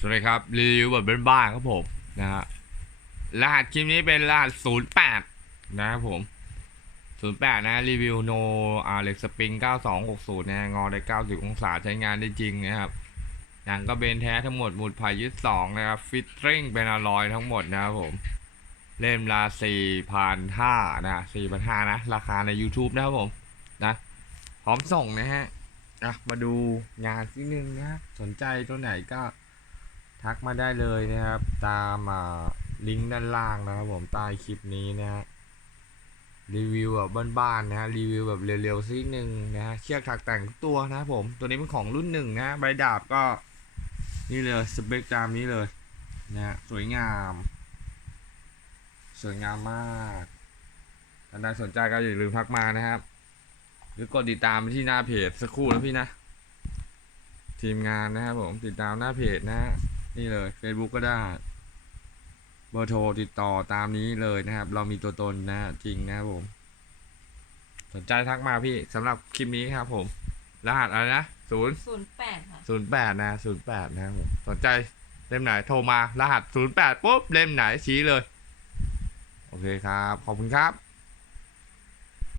สวัสดีครับรีวิวแบบบ้านๆครับผมนะฮะรหัสคลิปนี้เป็นรหัส08นะครับผม08นะรีวิวโนอาเล็กสปริง9260นะงอได้90องศาใช้งานได้จริงนะครับหนังก็เบนแท้ทั้งหมดหมุดพายึด2นะครับ ฟิตติ้งเป็นอลลอยทั้งหมดนะครับผม เล่มละ4,500นะ4,500นะ ราคาใน YouTube นะครับผมนะพร้อมส่งนะฮะอะมาดูงานที่หนึ่งนะสนใจตัวไหนก็ ทักมาได้เลยนะครับ ตามลิงก์ด้านล่างนะครับผมใต้คลิปนี้นะฮะรีวิวแบบบ้านๆนะฮะรีวิวแบบเร็วๆสักหนึ่งนะฮะเชือกถักแต่งทุกตัวนะครับผมตัวนี้เป็นของรุ่นหนึ่งนะใบดาบก็นี่เลยสเปคตามนี้เลยนะฮะสวยงาม สวยงามมากท่านใดสนใจก็อย่าลืมทักมานะครับ หรือกดติดตามที่หน้าเพจสักครู่นะพี่นะ ทีมงานนะครับผมติดตามหน้าเพจนะฮะ นี่เลย Facebook ก็ได้ เบอร์โทรติดต่อตามนี้เลยนะครับ เรามีตัวตนนะจริงนะครับผม สนใจทักมาพี่สำหรับคลิปนี้ครับผม รหัสอะไรนะศูนย์ศูนย์แปดค่ะศูนย์แปดนะศูนย์แปดนะครับผมสนใจเล่มไหนโทรมารหัสศูนย์แปดปุ๊บเล่มไหนชี้เลย โอเคครับ ขอบคุณครับ